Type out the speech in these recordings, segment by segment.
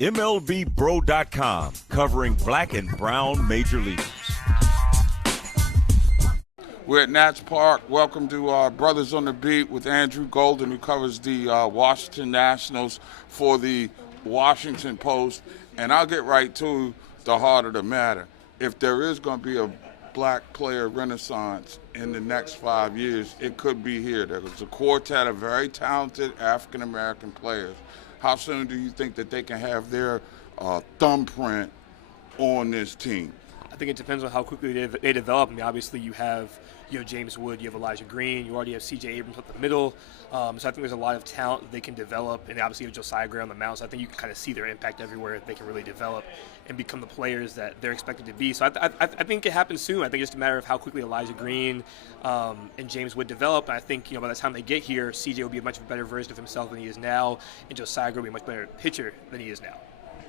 MLBbro.com, covering black and brown major leaguers. We're at Nats Park. Welcome to our Brothers on the Beat with Andrew Golden, who covers the Washington Nationals for the Washington Post. And I'll get right to the heart of the matter. If there is going to be a black player renaissance in the next 5 years, it could be here. There's a quartet of very talented African-American players. How soon do you think that they can have their thumbprint on this team? I think it depends on how quickly they develop. I mean, obviously you have James Wood, you have Elijah Green, you already have CJ Abrams up the middle. So I think there's a lot of talent that they can develop, and obviously you have Josiah Gray on the mound. So I think you can kind of see their impact everywhere. They can really develop and become the players that they're expected to be. So I think it happens soon. I think it's just a matter of how quickly Elijah Green and James Wood develop. And I think by the time they get here, CJ will be a much better version of himself than he is now, and Josiah Gray will be a much better pitcher than he is now.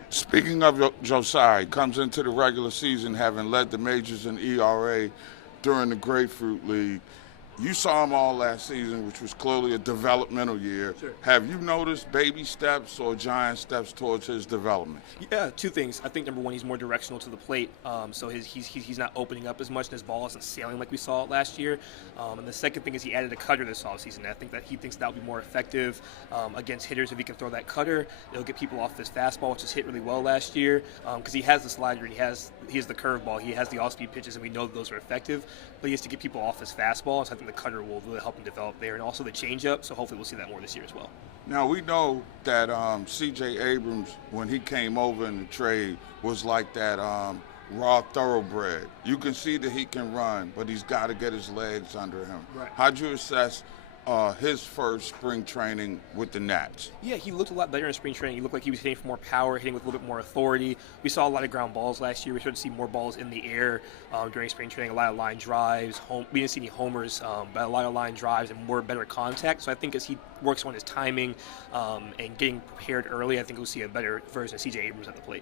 Speaking of Josiah, he comes into the regular season having led the majors in ERA during the Grapefruit League. You saw him all last season, which was clearly a developmental year. Sure. Have you noticed baby steps or giant steps towards his development? Yeah, two things. I think number one, he's more directional to the plate, so he's not opening up as much, and his ball isn't sailing like we saw it last year. And the second thing is he added a cutter this offseason. I think that he thinks that will be more effective against hitters if he can throw that cutter. It'll get people off his fastball, which has hit really well last year, because he has the slider and he has the curveball. He has the off-speed pitches, and we know that those are effective. But he has to get people off his fastball, so I think the cutter will really help him develop there, and also the changeup. So hopefully we'll see that more this year as well. Now, we know that CJ Abrams, when he came over in the trade, was like that raw thoroughbred. You can see that he can run, but he's got to get his legs under him. Right. How'd you assess his first spring training with the Nats? Yeah, he looked a lot better in spring training. He looked like he was hitting for more power, hitting with a little bit more authority. We saw a lot of ground balls last year. We started to see more balls in the air during spring training, a lot of line drives. We didn't see any homers, but a lot of line drives and better contact. So I think as he works on his timing and getting prepared early, I think we'll see a better version of CJ Abrams at the plate.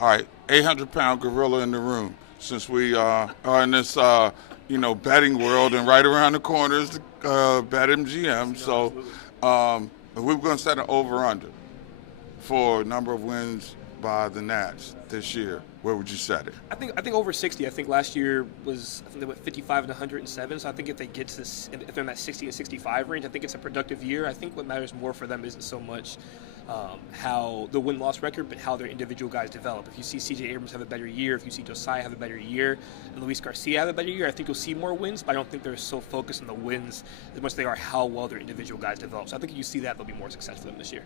All right, 800-pound gorilla in the room. Since we are in this betting world, and right around the corner is the BetMGM. So we're going to set an over-under for number of wins by the Nats this year. Where would you set it? I think over 60. I think last year was, they went 55 and 107. So I think if they get to this, if they're in that 60 and 65 range, I think it's a productive year. I think what matters more for them isn't so much how the win-loss record, but how their individual guys develop. If you see CJ Abrams have a better year, if you see Josiah have a better year, and Luis Garcia have a better year, I think you'll see more wins, but I don't think they're so focused on the wins as much as they are how well their individual guys develop. So I think if you see that, they'll be more successful than this year.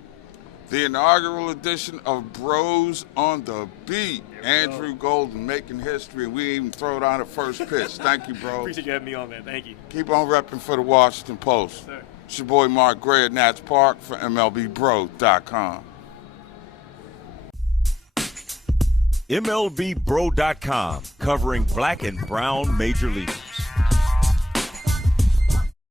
The inaugural edition of Bros on the Beat. Andrew Golden making history, and we didn't even throw down at first pitch. Thank you, bro. Appreciate you having me on, man. Thank you. Keep on repping for the Washington Post. Sir. It's your boy Mark Gray at Nats Park for MLBbros.com. MLBbro.com, covering black and brown major leaguers.